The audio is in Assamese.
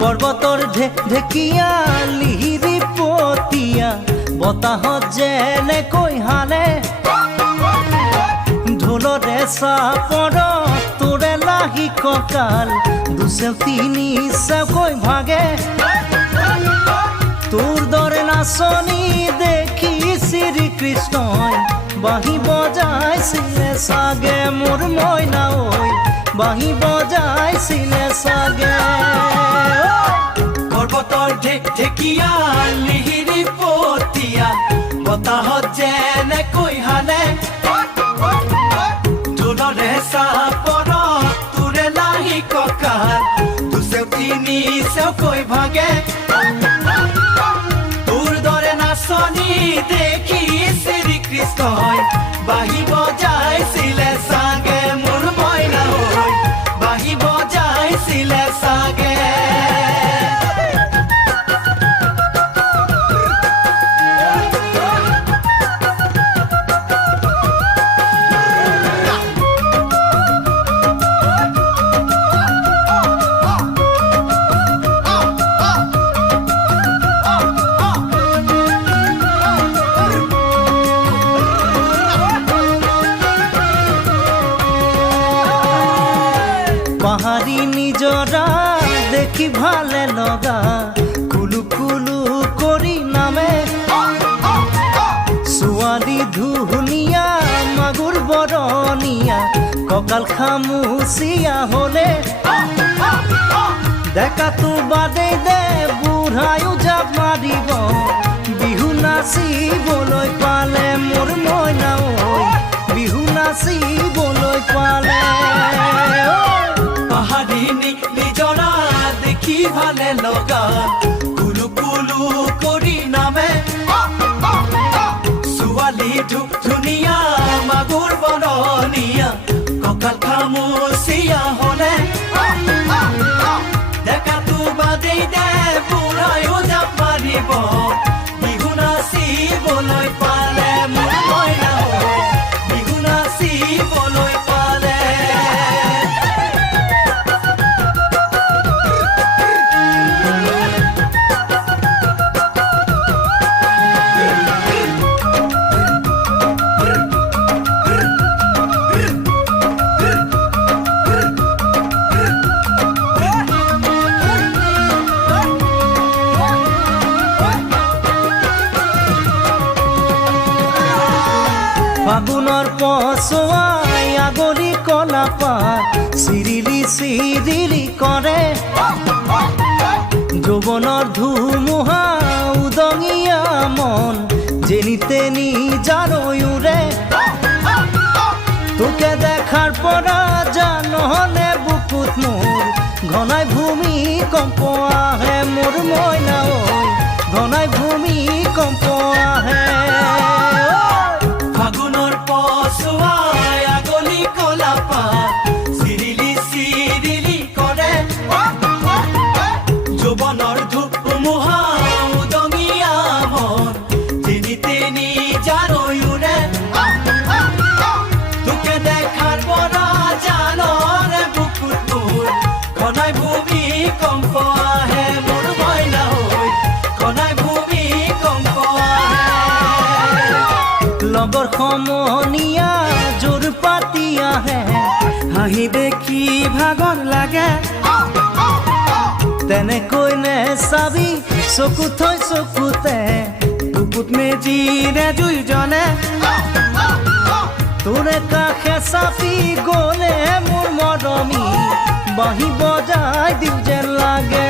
পৰ্বতৰ ঢেকিয়া লিহিৰি পতিয়া বতাহত যেনেকৈ হালে ঢোলৰে চাপৰ তোৰে লাহি কঁকাল দুচেও তিনি চেওকৈ ভাগে তোৰ দৰে নাচনি দেখি শ্ৰীকৃষ্ণই বাঁহী বজাইছিলে চাগে মোৰ মইনা ঐ বাঁহী বজাইছিলে চাগে পৰ্বতৰ ঢেকিয়া লিহিৰি পতিয়া বতাহত যেনেকৈ হালে ঢোলৰে চাপৰ তোৰে লাহি কঁকাল দুচেও তিনি চেওকৈ ভাগে তোৰ দৰে নাচনি দেখি শ্ৰীকৃষ্ণই বাঁহী বজাইছিলে চাগে মোৰ মইনা ঐ বাঁহী বজাইছিলে চাগে পাহাড়ি নিজৰা দেখি ভালে লগা কুলু কুলু কৰি নামে ছোৱালী ধুনীয়া মাগুৰ বৰণীয়া কঁকাল খামুচিয়া হলে ডেকাটো বাদেই দে বুঢ়ায়ো জাপ মাৰিব বিহু নাচিবলৈ পালে মোৰ মইনা ঐ বিহু নাচিবলৈ পালে পাহাড়ি নিজৰা দেখি ভালে লগা কুলু কুলু কৰি নামে ছোৱালী ধুনীয়া মাগুৰ বৰণীয়া কঁকাল খামুচিয়া হলে ডেকাটো বাদেই দে বুঢ়ায়ো জাপ মাৰিব বিহু নাচিবলৈ পালে মোৰ মইনা বিহু নাচিবলৈ পালে ফাগুনৰ পছুৱাই আগৰি কলাপাত চিৰিলি চিৰিলি কৰে যৌৱনৰ ধুমুহা উদঙিয়া মন যেনি তেনি জানৈৰে তোকে দেখাৰ পৰা জানহনে বুকুত মোৰ ঘনাই ভূমিকম্প আহে মোৰ মইনা ঐ ঘনাই ভূমিকম্প আহে ফাগুনৰ পছুৱাই আগলি কলাপাত চিৰিলি চিৰিলি কৰে যৌৱনৰ ধুমুহা উদঙিয়া মন যেনি তেনি জানৈৰে তোকে দেখাৰ পৰা জানৰে বুকুত মোৰ ঘনাই ভূমিকম্প আহে মোৰ মইনা ঐ ঘনাই ভূমিকম্প আহে লগৰ সমনীয়া জোৰ পাতি আহে হাঁহি দেখি ভাগৰ লাগে তেনেকৈ নেচাবি চকু থৈ চকুতে বুকুত মেজিৰে জুই জ্বলে তোৰে কাষে চাপি গ'লে মোৰ মৰমী বাঁহী বজাই দিওঁ যেন লাগে